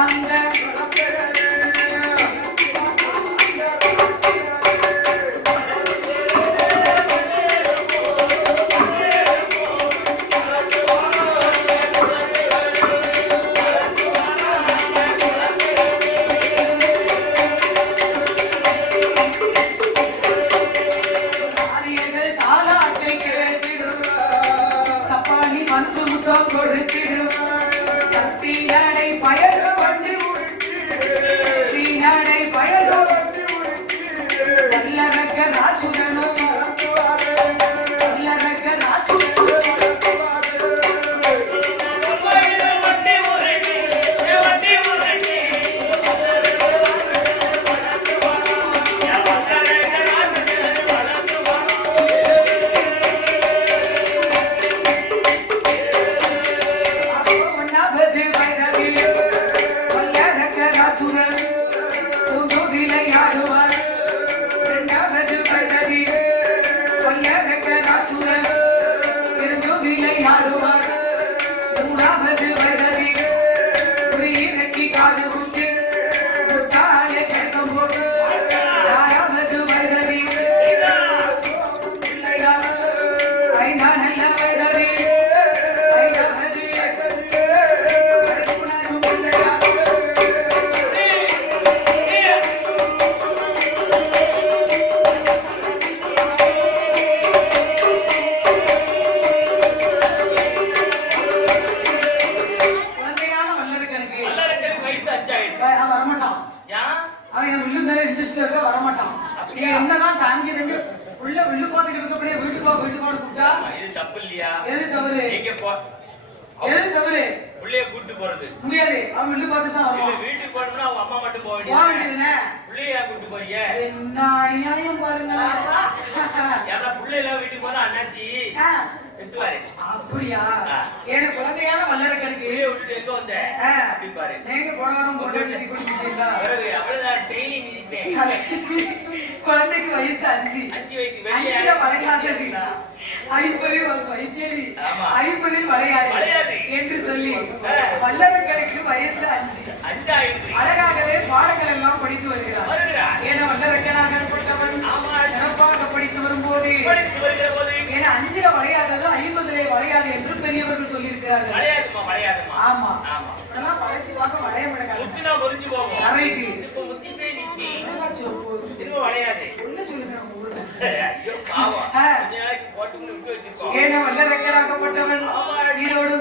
I'm ஐம்பதில் வளையாது என்று சொல்லி வல்லரங்களுக்கு வயசு அஞ்சு. அழகாகவே பாடங்கள் எல்லாம் படித்து வருகிறார். ஏன்னா வல்லரக்கனாக பட்டவன் சிறப்பாக படித்து வரும்போது ஏன்னா அஞ்சில வளையாதது ஐம்பதுல வளையாது என்று பெரியவர்கள் சொல்லியிருக்கிறார்கள். ஆமா. ஆமா. பழச்சி பார்க்க வளைய மாட்டாங்க.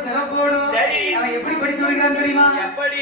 சிறப்போடும். அவன் எப்படி படித்து வருகிறான் தெரியுமா? எப்படி?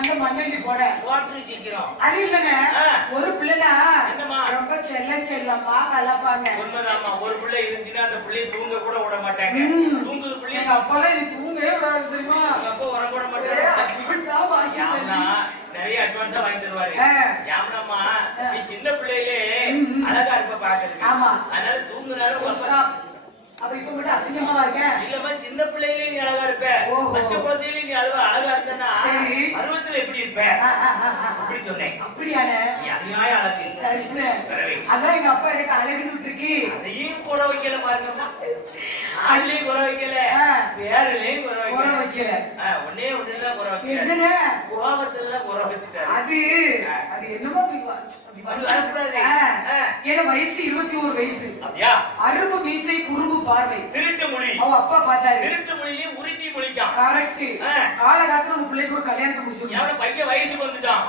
அந்த மண்ணெண்ணி போட வாட்டர் சீக்கிரம் அது இல்லைங்க. ஒரு பிள்ளைனா? ரொம்ப செல்லம் செல்லம்மா வளர்ப்பாங்க உண்மைதாம்மா ஒரு பிள்ளை இருந்துச்சுன்னா அந்த பிள்ளைய தூங்க கூட விட மாட்டாங்க ம். தூங்குது பிள்ளைய எங்க அப்பாலாம் நீ தூங்கவே விடாது தெரியுமா அப்பா கூட ஒரே மாட்டாங்க. நிறைய அட்வான்ஸா வாங்கி தருவாரு ஆ. யாம்னாமா நீ சின்ன பிள்ளையிலே. அழகா இருப்ப பாக்குறதுக்கு ஆமா. அதனால தூங்குனாலும். அப்ப இப்ப மட்டும் அசிங்கமாவா இருக்கேன் இல்லம்மா சின்ன பிள்ளையிலே நீ அழகா இருப்ப. பச்சை குழந்தையிலே நீ அழகா அழகா இருந்தனா. பருவத்துல எப்படி இருப்ப. அப்படி சொன்னேன். அப்படியானே? நீ அநியாய அழகு. அதான் எங்க அப்பா எனக்கு அழகுன்னு விட்டுருக்கு. அதையும் குறை வைக்கல பாருங்கம்மா அதுலயும் குறை வைக்கல. வேறலையும் குறை போட வைக்கல. ஒண்ணே ஒண்ணுதான் குறை வைக்கல. கோபத்துல குறை வச்சுட்டாரு. அது அது என்னமோ வரக்கூடாது. ஏன்னா வயசு இருபத்தி ஒரு வயசு. அப்படியா? அரும்பு மீசை குறும்பு பார்வை. திருட்டு மொழி. அவ அப்பா பார்த்தாரு. திருட்டு மொழியிலயும் உருட்டி மொழிக்கான். கரெக்ட். காலகாலத்துல உங்க பிள்ளைக்கு ஒரு கல்யாணத்தை முடிச்சு பையன் வயசுக்கு வந்துட்டான்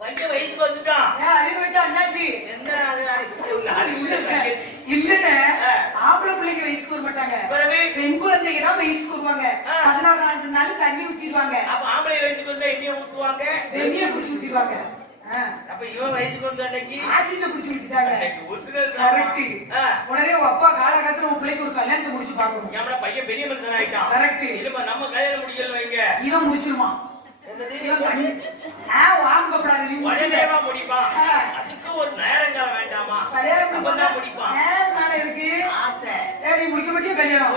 பையன் வயசுக்கு வந்துட்டான் அறிவு விட்டு அண்ணாச்சி என்ன அது இவங்க அறிவுள்ள பையன். இல்லன்னு ஆ. ஆம்பளை பிள்ளைங்க வயசுக்கு வர மாட்டாங்க பிறகு குழந்தைங்க தான் வயசுக்கு வருவாங்க. பதினாறாவது நாள் தண்ணி ஊத்திடுவாங்க. அப்ப ஆம்பளை வயசுக்கு வந்தா எண்ணெய ஊத்துவாங்க? வெந்நிய புடிச்சு ஊத்திடுவாங்க. அப்ப இவன் வயசுக்கு வந்த அன்னைக்கு ஆசிட்ட புடிச்சு ஊத்திட்டாங்க. கரெக்ட். உடனே அப்பா காலகாலத்துல உங்க பிள்ளைக்கு ஒரு கல்யாணத்தை முடிச்சு பார்க்கணும். எவன பையன் பெரிய மனுஷன் ஆயிட்டான். கரெக்ட். இல்லப்பா நம்ம கல்யாணம் முடிக்கல வைங்க. இவன் முடிச்சிருவான். முடிப்பான். அதுக்கு ஒரு நேரங்காலம் வேண்டாமா? நேரம் இருக்கு. ஆசை. நீ முடிக்க மாட்டியா கல்யாணம்?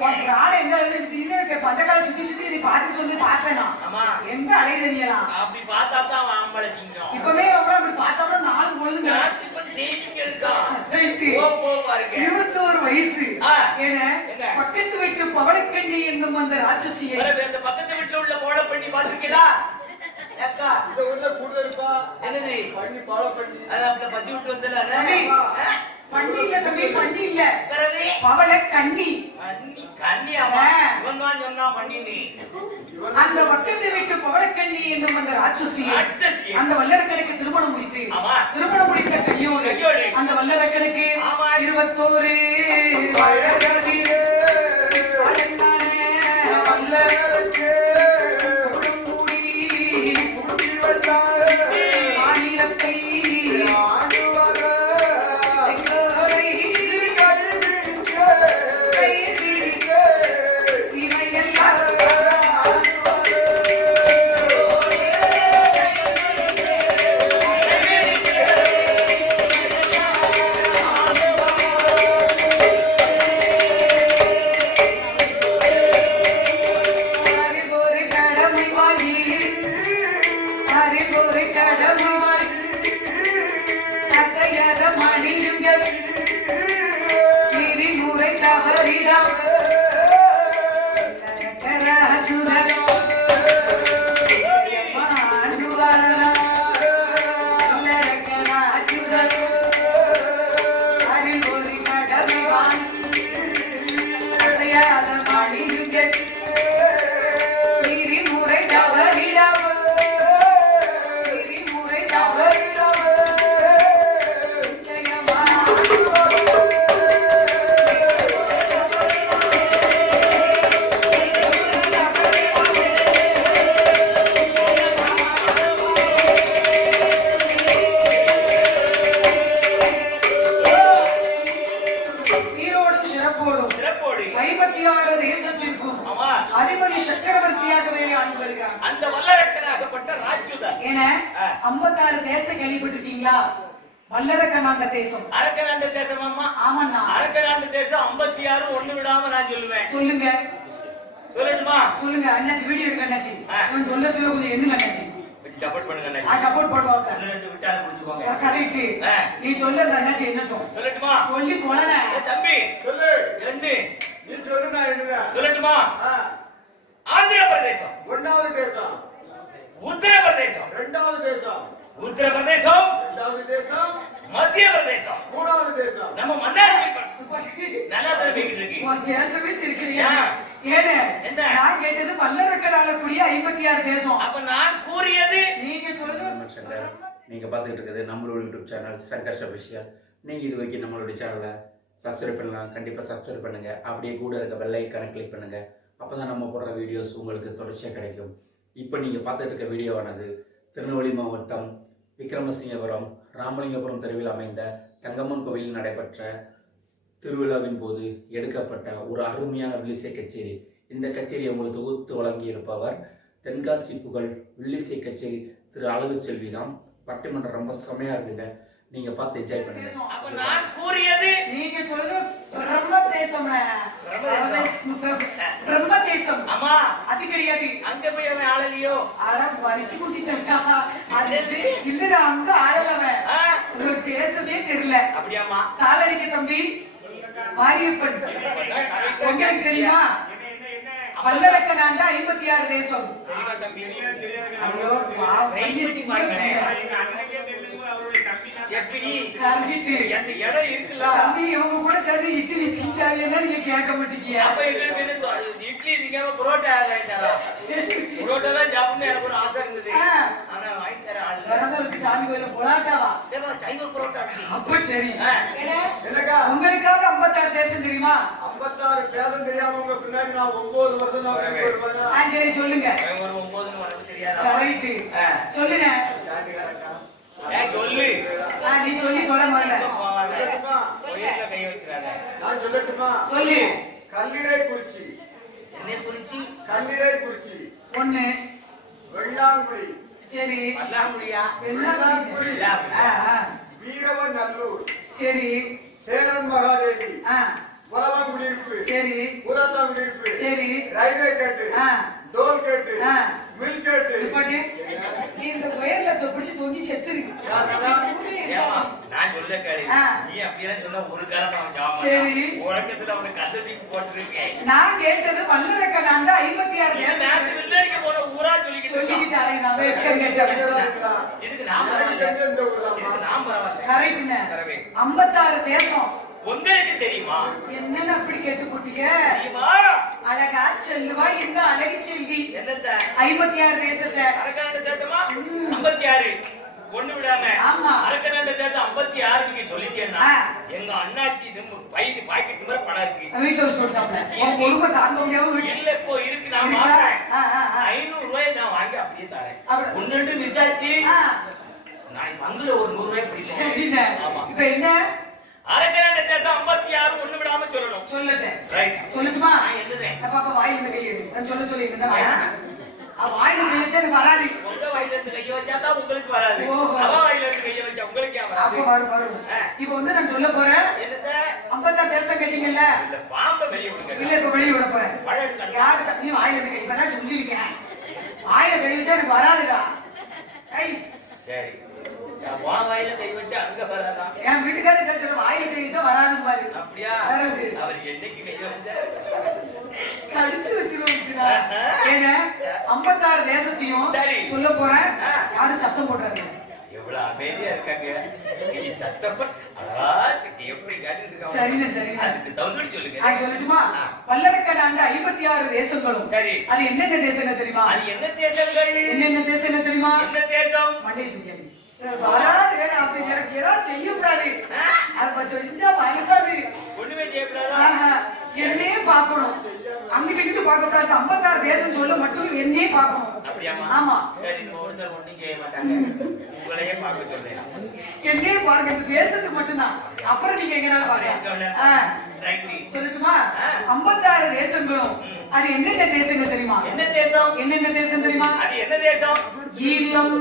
உனக்கு நாளை எங்க இருந்து இருக்க? பந்த காலம் சுத்தி சுத்தி நீ பார்த்துட்டு வந்து பார்த்தேனா? ஆமா. எங்க எல்லாம்? அப்படி பார்த்தா தான் ஆம்பளை சிங்கம். இப்பவே அவன் அப்படி பார்த்தோம்னா நாலு பொழுதுங்க. நான் இப்ப ட்ரைனிங் இருக்கான்? Right. போ போ பாருங்க. இருபத்தோரு வயசு. என்ன? பக்கத்து வீட்டு பவளக்கண்ணி என்னும் அந்த ராட்சசியை. பக்கத்து வீட்டுல உள்ள போல பண்ணி பாத்துருக்கீங்களா அக்கா இந்த ஊர்ல கூடுதல் இருப்பா. என்னது? பண்ணி பண்ணி அது அப்படி பத்தி விட்டு வந்தல பண்ணி இல்ல தம்பி பண்ணி இல்ல பிறகு பவளக்கண்ணி கண்ணி கண்ணியாமா ஆ. இவன் தான் சொன்னா பண்ணி நீ அந்த பக்கத்து வீட்டு பவளக்கண்ணி என்னும் அந்த ராட்சசியை. அந்த வல்லரக்கனுக்கு திருமணம் முடித்து. திருமணம் முடித்த கையோடு. அந்த வல்லரக்கனுக்கு. இருபத்தோரு தேசம். அரக்கநாண்டு தேசம் அம்மா. ஆமாண்ணா. அரக்கநாண்டு தேசம் ஐம்பத்தி ஆறு ஒண்ணு விடாம நான் சொல்லுவேன். சொல்லுங்க. சொல்லட்டுமா? சொல்லுங்க. அண்ணாச்சி வீடியோ எடுக்க அண்ணாச்சி. இவன் சொல்ல சொல்ல கொஞ்சம் எண்ணுங்க அண்ணாச்சி. சப்போர்ட் பண்ணுங்க அண்ணாச்சி. நான் சப்போர்ட் பண்ணுவாங்க ரெண்டு விட்டாலும் முடிச்சுக்கோங்க. கரெக்ட். நீ சொல்ல அண்ணாச்சி என்னட்டும். சொல்லட்டுமா? சொல்லி தொலைன ஏ தம்பி. சொல்லு. ரெண்டு. நீ சொல்லு நான் என்னதான் சொல்லட்டுமா? ஆந்திர பிரதேசம் ஒன்னாவது தேசம். உத்தரப்பிரதேசம். ரெண்டாவது தேசம். உத்தரப்பிரதேசம். ரெண்டாவது தேசம். மத்திய பிரதேசம். மூணாவது தேசம். நம்ம மன்னார்குடி நல்லா திரும்பிக்கிட்டு இருக்கு உன் தேசமே சிரிக்கிறீங்க. ஆ. ஏனே என்ன? நான் கேட்டது வல்லரக்கன் ஆளக்கூடிய ஐம்பத்தி ஆறு தேசம். அப்ப நான் கூறியது? நீங்க சொல்றது நீங்கள் பார்த்துக்கிட்டு இருக்கிறது நம்மளோட யூடியூப் சேனல் சங்கர்ஷ நீங்கள் இது வரைக்கும் நம்மளுடைய சேனலை சப்ஸ்கிரைப் பண்ணலாம் கண்டிப்பாக சப்ஸ்கிரைப் பண்ணுங்கள் அப்படியே கூட இருக்க பெல் ஐக்கானை கிளிக் பண்ணுங்கள் அப்போ தான் நம்ம போடுற வீடியோஸ் உங்களுக்கு தொடர்ச்சியாக கிடைக்கும். இப்போ நீங்கள் பார்த்துட்டு இருக்க வீடியோவானது திருநெல்வேலி மாவட்டம் விக்ரமசிங்கபுரம் ராமலிங்கபுரம் தெருவில் அமைந்த தங்கம்மன் கோவிலில் நடைபெற்ற திருவிழாவின் போது எடுக்கப்பட்ட ஒரு அருமையான வில்லிசை கச்சேரி. இந்த கச்சேரியை உங்களுக்கு தொகுத்து வழங்கியிருப்பவர் தென்காசி புகழ் வில்லிசை கச்சேரி திரு அழகு செல்வி தான். பட்டிமன்றம் ரொம்ப செமையாக இருக்குங்க. நீங்கள் பார்த்து என்ஜாய் பண்ணுங்க. அப்ப நான் கூறியது நீங்க சொல்றது பிரம்ம தேசம் பிரம்ம தேசம். ஆமா அது கிடையாது. அங்க போய் அவன் ஆளலையோ? ஆட வரிக்கு கூட்டிட்டாங்க அது இல்லடா அங்க ஆடலவன் ஆ, தேசமே தெரியல. அப்படியாம்மா? காலடிக்க தம்பி மாரியப்பன். உங்களுக்கு தெரியுமா? பல்லரக்கனாண்டா ஐம்பத்தி ஆறு தேசம் ஐயோ எப்படி. அந்த இடம் இருக்குல்ல? தம்பி இவங்க கூட சேர்ந்து இட்லி திங்காதீங்கன்னா நீங்க கேட்க மாட்டீங்க? அப்ப எங்களுக்கு என்ன இட்லி திங்காம புரோட்டா வாங்கி தரா? புரோட்டா தான் சாப்பிடணும் எனக்கு ஒரு ஆசை இருந்தது. ஆனா வாங்கி தர ஆள். இல்ல. விரதருக்கு சாமி கோயில பொலாட்டாவா ஏம்மா, சைவ புரோட்டா. அப்ப சரி. என்னக்கா உங்களுக்காக ஐம்பத்தாறு தேசம் தெரியுமா? ஐம்பத்தாறு பேதம் தெரியாம உங்க பின்னாடி நான் ஒன்பது வருஷம் நான் சரி சொல்லுங்க. ஒரு உனக்கு தெரியாதா. சொல்லுங்க. ஏய், சொல்லு. ஆ, நீ சொல்லி. நான் சொல்லட்டுமா? சொல்லு. கல்லிடை குறிச்சி. என்னை குறிச்சி? கல்லிடை குறிச்சி. ஒண்ணு. வெள்ளாங்குடி சரி. வல்லாங்குடியா? வெள்ளாங்குடி. வீரவ நல்லூர் சரி. சேரன் மகாதேவி. ஆ. உலவங்குடியிருப்பு சரி. உலகங்குடியிருப்பு சரி. ரயில்வே கேட்டு. ஆ. Toll gate. Mill gate. நீ இந்த உயர்ல பிடிச்சி தொங்கி செத்துரு நான் சொல்ல கேளு. நீ அப்படியெல்லாம் சொன்னா ஒரு காலம் அவன் சரி. உறக்கத்துல அவனுக்கு கண்ணு தூக்கி போட்டிருக்கேன். நான் கேட்டது வல்லரக்கனாண்டா ஐம்பத்தி ஆறு நீ தேசம் நேத்து வில்லடிக்க போன ஊரா சொல்லிக்கிட்டு இருக்கான். சொல்லிக்கிட்டு அலைய நான் இதுக்கு நான் பரவாயில்ல. இதுக்கு நான் பரவாயில்ல. கரெக்டுங்க. ஐம்பத்தாறு தேசம் உங்களுக்கு தெரியுமா? என்னன்னு அப்படி கேட்டு போட்டீங்க தெரியுமா? அழகா செல்லுவா இந்த அழகு செல்வி? என்னத்த? ஐம்பத்தி ஆறு தேசத்தை. அரக்கநாடு தேசமா? ஐம்பத்தி ஆறு ஒண்ணு விடாம. ஆமா. அரக்கநாடு தேசம் ஐம்பத்தி ஆறுக்கு நீ சொல்லிட்டேன்னா. எங்க அண்ணாச்சி இது பைக்கு பாக்கெட் மாதிரி பணம் இருக்கு. வீட்டுல உன் பொறுமை தாங்க முடியாம இல்ல இப்போ இருக்கு நான் ஆ. ஐநூறு ரூபாய் நான் வாங்கி அப்படியே தரேன். ஒன்னு ரெண்டு விசாரிச்சு நான் பங்குல ஒரு நூறு ரூபாய் இப்ப என்ன? அரக்கநாடு தேசம் ஐம்பத்தி ஆறு ஒண்ணு விடாம சொல்லணும். சொல்லட்டேன் ரைட் சொல்லட்டுமா? நான் பாப்பா வாயில இருந்து எடு. நான் சொல்ல சொல்லி இருந்தேன் வாயில எனக்கு வராது. உங்க வாயில இருந்து கைய வச்சா தான் உங்களுக்கு வராது. அவ வாயில இருந்து கைய வச்சா உங்களுக்கு ஏன் அப்ப வராது வரும். வரும் இப்ப வந்து நான் சொல்ல போறேன். என்னத்த? ஐம்பத்தாறு தேசம் கேட்டீங்கல்ல? இந்த பாம்பை வெளியே விடுங்க. இல்ல இப்ப வெளிய விட போறேன். யாரு நீ வாயில இருந்து இப்பதான் சொல்லியிருக்கேன். வாயில கை வச்சா எனக்கு வராதுடா. சரி. வாயில கை வச்சா அங்க வராதா? என் வீட்டுக்காரர் கழிச்சு வாயில கை வச்சா வராதுன்னு பாரு. அப்படியா. அவர் என்னைக்கு கை வச்சா? கடிச்சு வச்சிருவோம் ஏங்க ஐம்பத்தாறு தேசத்தையும். சொல்ல போறேன். யாரும் சத்தம் போடுறாங்க எவ்வளவு அமைதியா இருக்காங்க. நீ சத்தப்ப அழகாச்சுக்கு எப்படி காட்டிட்டு இருக்காங்க சரிண்ணே, சரிண்ணே. அதுக்கு தகுந்தபடி சொல்லுங்க. நான் சொல்லட்டுமா? ஆ. பல்லரக்கடாண்ட ஐம்பத்தி ஆறு தேசங்களும். சரி. அது என்னென்ன தேசங்கள் தெரியுமா? அது என்ன தேசங்கள்? என்னென்ன தேசம் தெரியுமா? என்ன தேசம்? மண்டே வராது அப்படி எனக்கு ஏதாவது செய்யக்கூடாது. அது செஞ்சா வராது ஒண்ணுமே செய்யக்கூடாதா? என்னையே பார்க்கணும். அங்கிட்டு இங்கிட்டு பார்க்க கூடாது ஐம்பத்தாறு தேசம் சொல்ல மட்டும் என்னையே பார்க்கணும். ஆமா. என்னையே பார்க்கறது தேசத்துக்கு மட்டும்தான். அப்புறம் நீங்க எங்கனால பாருங்க சொல்லட்டுமா. ஐம்பத்தாறு தேசங்களும். அது என்னென்ன தேசங்கள் தெரியுமா? என்ன தேசம்? என்னென்ன தேசம் தெரியுமா? அது என்ன தேசம்? ஈழம்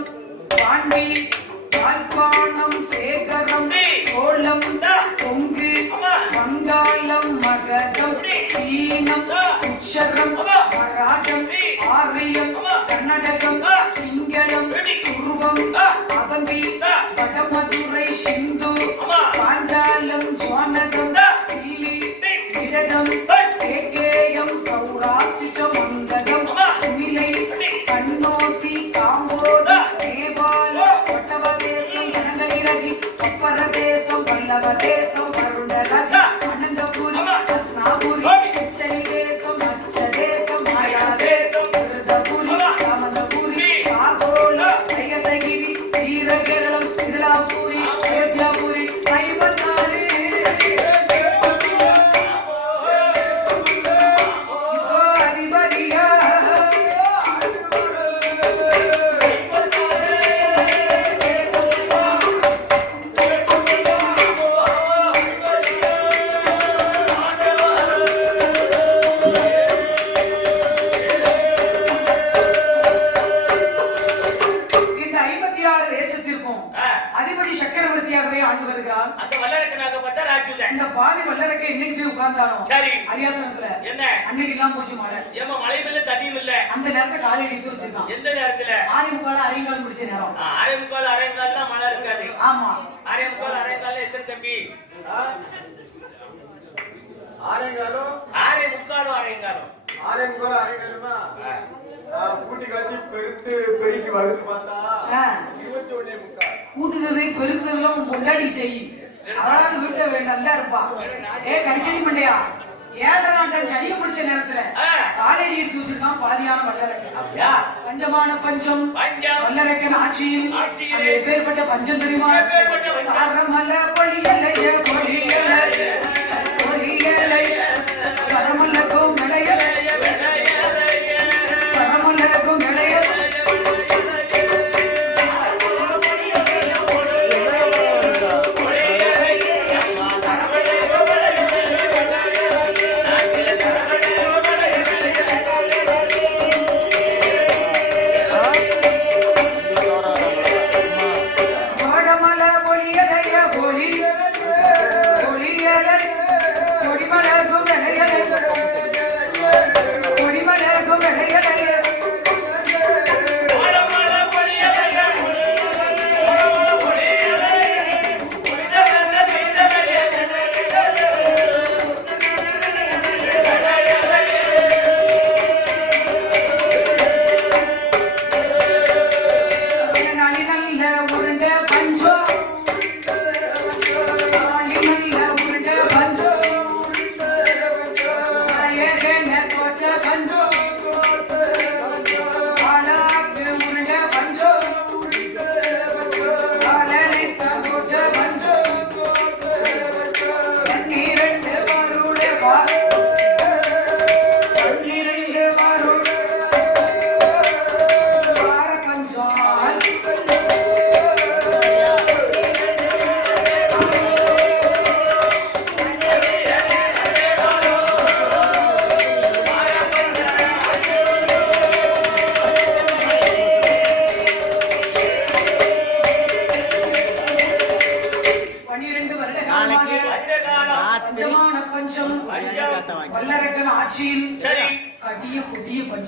பாண்டி யாழ்ப்பாணம் சேகரம். சோழம் அம்மா. வங்காளம் மகதம். சீனம். உச்சரம் டேய். ஆரியம். கர்நாடகம். சிங்களம்? துருவம் ஆ. வடமதுரை சிந்து. Panchalam ஜானகம் ainda bater, de... Ah! போச்சு மழை ஏமா மழையும் இல்ல தண்ணியும் இல்ல. அந்த நேரத்துல காலை எடுத்து வச்சிருக்கான். எந்த நேரத்துல? ஆறி முக்கால அரைங்கால் முடிச்ச நேரம். அரை முக்கால் அரை மழை இருக்காது. ஆமா. அரை முக்கால் அரை எத்தனை தம்பி? ஆரங்காலும் அரை முக்காலும் ஆரங்காலும் ஆரங்காலுமா கூட்டி கட்டி பெருத்து பெருக்கி வளர்த்து பார்த்தா. இருபத்தி ஒன்னே முக்கால். கூட்டுறது பெருக்கிறதுலாம் உன் பொண்டாடி செய். அவளால வீட்டுல வேண்டாம் நல்லா இருப்பா. ஏ கரிச்சடி மண்டையா? ஏழரை நாட்கள் சனியை பிடிச்ச நேரத்துல. காலடி எடுத்து வச்சிருக்கான் பாதியான வல்லரக்கன். அப்படியா? பஞ்சமான பஞ்சம். வல்லரக்கன் ஆட்சியில் எப்பேற்பட்ட பஞ்சம் தெரியுமா? சரமல பொழியலைய பொழியலைய.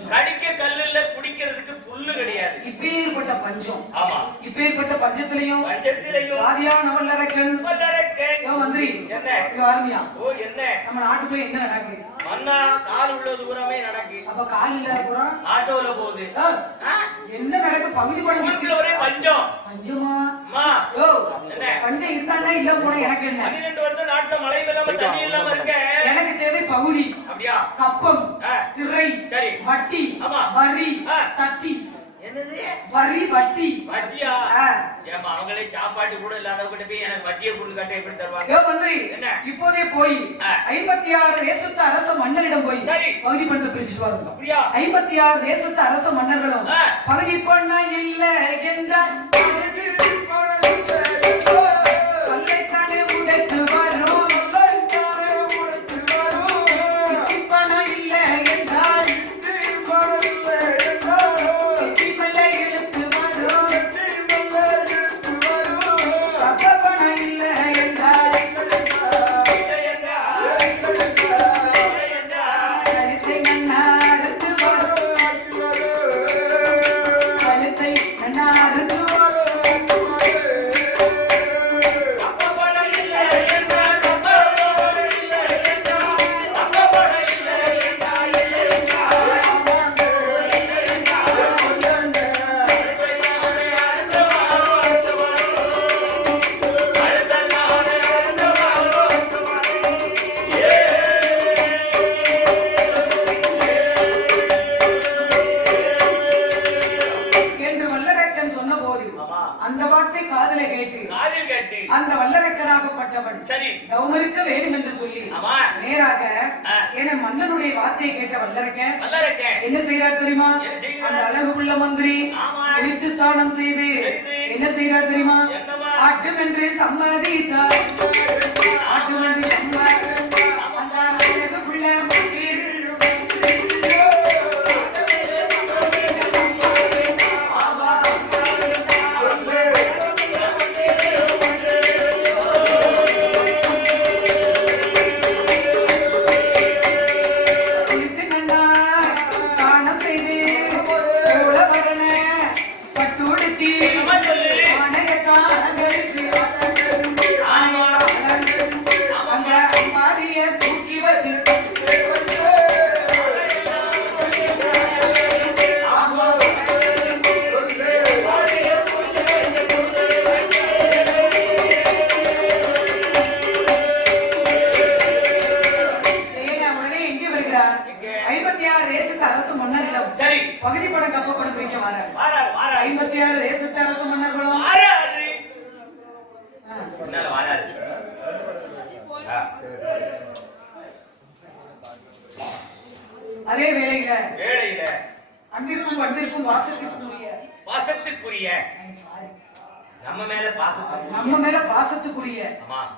கடிக்க கல்லு இல்ல இப்பேற்பட்ட பஞ்சம். ஆமா. இப்பேற்பட்ட பஞ்சத்திலையும் பஞ்சத்திலையும் ஆதியான வல்லரக்கன் வல்லரக்கன். யோ மந்திரி? என்ன? ஓ என்ன? நம்ம நாட்டுக்குள்ள என்ன நடக்கு? மண்ணா கால் உள்ள தூரமே நடக்கு. அப்ப கால் புறம் ஆட்டோல போகுது. ஆ, என்ன நடக்கு? பகுதி படம் ஒரே பஞ்சம். பஞ்சமா? அம்மா. யோ என்ன? பஞ்சம் இருந்தாண்டா இல்ல போன எனக்கு என்ன? வருஷம் நாட்டுல மழை தண்ணி இல்லாம இருக்க எனக்கு தேவை பகுதி. அப்படியா? கப்பம். திரை சரி. வட்டி ஆமா. வரி. தட்டி. என்னது வரி வட்டி வட்டியா. ஏமா அவங்களே சாப்பாட்டு கூட இல்லாதவங்கிட்ட போய் எனக்கு வட்டியை புல்லு கட்ட எப்படி தருவாங்க மந்திரி என்ன? இப்போதே போய். ஐம்பத்தி ஆறு தேசத்து அரச மன்னரிடம் போய் சரி. பகுதி பண்ண பிரிச்சுட்டு வரணும் அப்படியா ஐம்பத்தி ஆறு தேசத்து அரச மன்னர்களும். பகுதி பண்ண இல்ல என்றால் வார்த்தையை கேட்ட வல்லரக்கன் என்ன செய்கிறார் தெரியுமா? அந்த அழகு உள்ள மந்திரி. குளித்து ஸ்நானம் செய்து. என்ன செய்கிறார் தெரியுமா? ஆட்டும் என்று சம்மதித்தார் ஆட்டும் என்று சம்மதித்தார்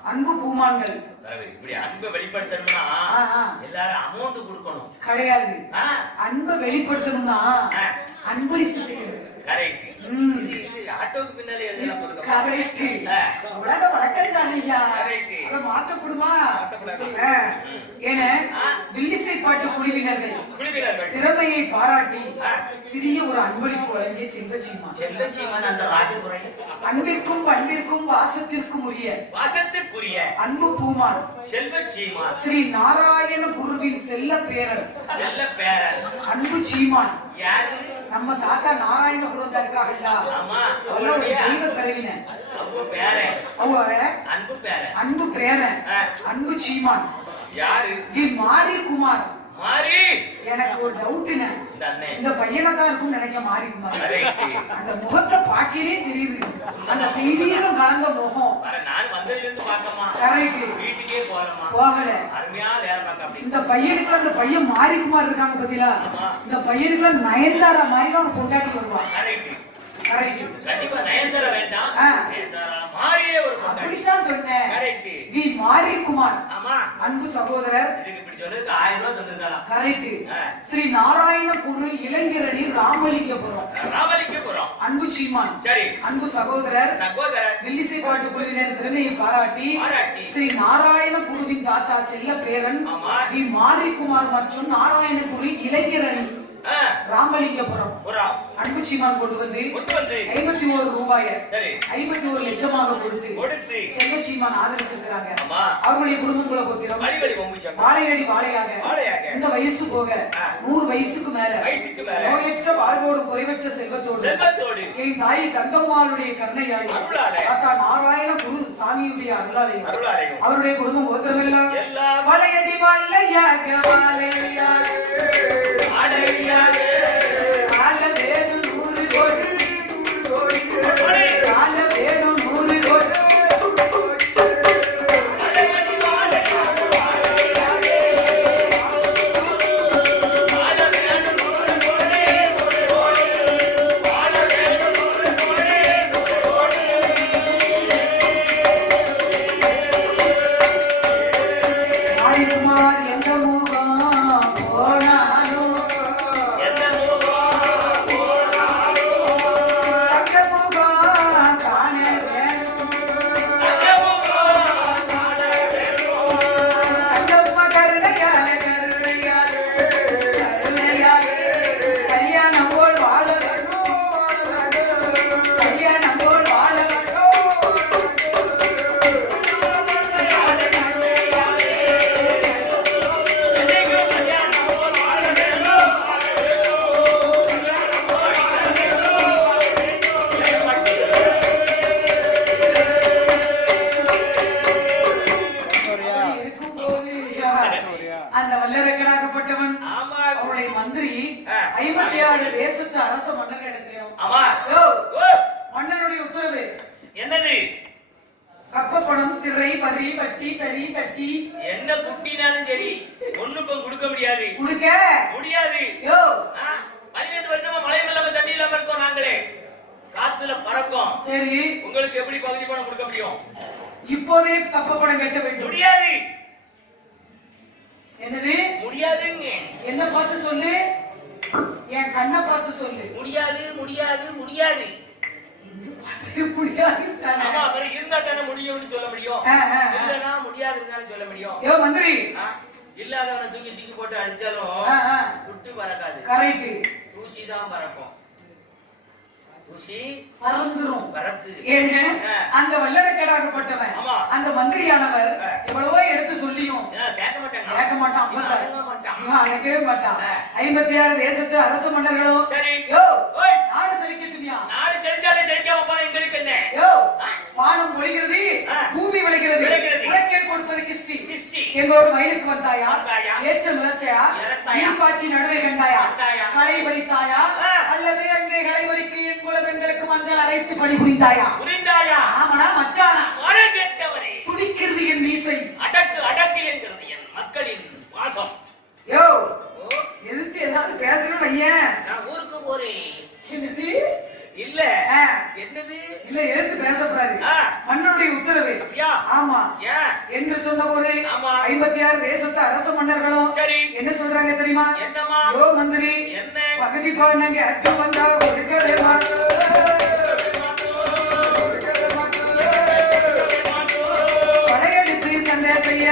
அன்பு பூமான்கள். இப்படி அன்பை வெளிப்படுத்தணும்னா. எல்லாரும் அமௌண்ட் கொடுக்கணும். கிடையாது. அன்பை வெளிப்படுத்தணும்னா. அன்பளிப்பு செய்யணும். கரெக்ட் பின்னாலே கரெக்ட். உலக வழக்கம் தானே ஐயா. அதை. என. வில்லிசை பாட்டு குழுவினர்கள் திறமையை பாராட்டி. சிறிய ஒரு அன்பளிப்பு வழங்கிய செல்வச்சிமா அன்பிற்கும் பண்பிற்கும் வாசத்திற்கும் உரிய பாசத்துக்குரிய அன்பு பூமான். செல்வச்சீமா ஸ்ரீ நாராயண குருவின் செல்ல பேரன். செல்ல பேரன். அன்பு சீமான். யாரு? நம்ம தாத்தா நாராயண குருவன் இருக்காங்கல்ல. ஆமா அவள ஒரு அவருடைய தெய்வ கருவின. அவங்க பேரன். அவங்க அன்பு பேரன். அன்பு பேரன். ஆ. அன்பு சீமான். யாரு? வி மாரி குமார் மாறி. எனக்கு ஒரு இந்த அண்ணன் இந்த பையனை தான் இருக்கும்னு நினைக்க Correct. அந்த முகத்தை பார்க்கவே தெரியுது. அந்த தெய்வீகம் கலந்த முகம். நான் வந்ததுல இருந்து பார்க்கமா கரெக்ட் வீட்டுக்கே போறமா போகல. அருமையா பார்க்க அப்படி. இந்த பையனுக்கு அந்த பையன் மாரிக்குமார் இருக்காங்க பாத்தீங்களா. இந்த பையனுக்கு நயன்தாரா மாதிரி ஒரு பொண்டாட்டி வருவா. கரெக்ட் கரெக்ட் கண்டிப்பா நயன்தாரா வேண்டாம். நயன்தாரா மாறியே ஒரு அப்படித்தான் சொன்னேன். வி மாரிக்குமார் ஆமா. அன்பு சகோதரர். இதுக்கு இப்படி சொன்னதுக்கு ஆயிரம் ரூபாய் தந்திருக்கலாம் கரெக்ட். ஸ்ரீ நாராயண குரு இளைஞரணி ராமலிங்கபுரம். ராமலிங்க போறோம் அன்பு சீமான். சரி. அன்பு சகோதரர். சகோதரர். வில்லிசை பாட்டு குழுவினர் திறமையை பாராட்டி. ஸ்ரீ நாராயண குருவின் தாத்தா செல்ல பேரன். வி மாரிக்குமார் மற்றும் நாராயண குரு இளைஞரணி. ராமலிங்கபுரம் அன்பு சீமான் கொண்டு வந்து ஐம்பத்தி ஒரு ரூபாய சரி. ஐம்பத்தி ஒரு லட்சமாக கொடுத்து செல்வ சீமான் ஆதரிச்சிருக்கிறாங்க. அவர்களுடைய பொம்பு சம்பா வாழையடி வாழையாக. இந்த வயசு போக. நூறு வயசுக்கு மேல வயசுக்கு மேல. நோயற்ற வாழ்வோடு குறைவற்ற செல்வத்தோடு என் தாய் தங்கம்மாளுடைய. தாத்தா நாராயண குரு சாமியுடைய அருளாலயம் அவருடைய குடும்பம் ஒருத்தரெல்லாம் எல்லாம் வளையடி வல்லையாக வாழையாக கால வேறு நூறு கோடி கால வேறு சரி. உங்களுக்கு எப்படி பகுதி பணம் கொடுக்க முடியும்? இப்போதே கப்பப்பணம் கட்ட வேண்டும். முடியாது. என்னது? முடியாதுங்க. என்ன பார்த்து சொல்லு? என் கண்ணை பார்த்து சொல்லு. முடியாது முடியாது முடியாது. முடியாது. இருந்தா தானே முடியும்னு சொல்ல முடியும். இல்லனா முடியாதுன்னு சொல்ல முடியும். மந்திரி. இல்லாதவனை தூக்கி தூக்கி போட்டு அடிச்சாலும். சுட்டு பறக்காது. கரெக்ட் தூசி தான் பறக்கும். பறந்துரும் ஆ. அந்த வல்லரக்கடாகப்பட்டவன். அந்த மந்திரியானவர். எவ்வளவோ எடுத்து சொல்லியும் ஏன்னா கேட்க மாட்டாங்க கேட்க மாட்டான் மாட்டான். மாட்டான். ஐம்பத்தி ஆறு தேசத்து அரச மன்னர்களும் நாடு செழிக்கட்டுமியா நாடு செழிச்சாலே செழிக்காம போனா எங்களுக்கு என்ன வானம். பூமி விளைகிறது. உலக்கேள் கொடுப்பது கிஸ்டி. எங்களோட வயலுக்கு வந்தாயா? ஏற்ற மிளச்சையா இறத்தாயா? நீர்ப்பாய்ச்சி நடுவே கண்டாயா? களை பறித்தாயா. அல்லது அங்கே களை குலம் என்ற மஞ்சள் அரைத்து பணி புரிந்தாயா? புரிந்தாயா? ஆமாடா மச்சானா. மறை கெட்டவரே. துடிக்கிறது என் மீசை. அடக்கு அடக்கு என்கிறது என் மக்களின் பாசம் யோ எதுக்கு ஏதாவது பேசணும் ஐயன் நான் ஊருக்கு போறேன். என்னது? இல்ல. என்னது? இல்ல பேசக்கூடாது ஆ. மன்னனுடைய உத்தரவு. ஆமா. என்று சொன்ன போது. ஐம்பத்தி ஆறு தேசத்து அரச மன்னர்களும் சரி. என்ன சொல்றாங்க தெரியுமா? என்னம்மா? யோ மந்திரி என்ன? பகுதி பாண்டங்க அட்டு வந்தா ஒடுக்கவே படையெடுத்து சண்டை செய்ய.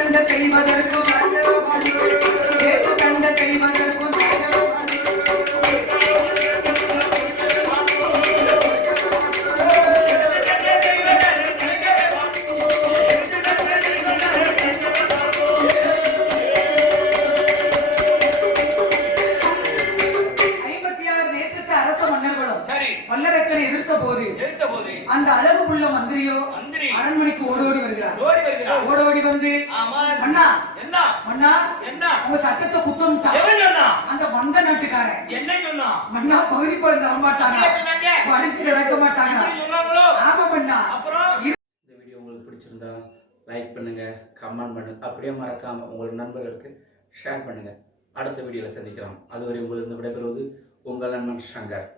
ஏற்று சண்டை செய்வதற்கும் ஏற்று சண்டை செய்வதற்கும் ஐம்பத்தி பண்ணுங்க அப்படியே மறக்காம உங்கள் நண்பர்களுக்கு ஷேர் பண்ணுங்க. அடுத்த வீடியோவில் சந்திக்கலாம். அதுவரை உங்களிருந்து விடைபெறுவது உங்கள் நண்பன் சங்கர்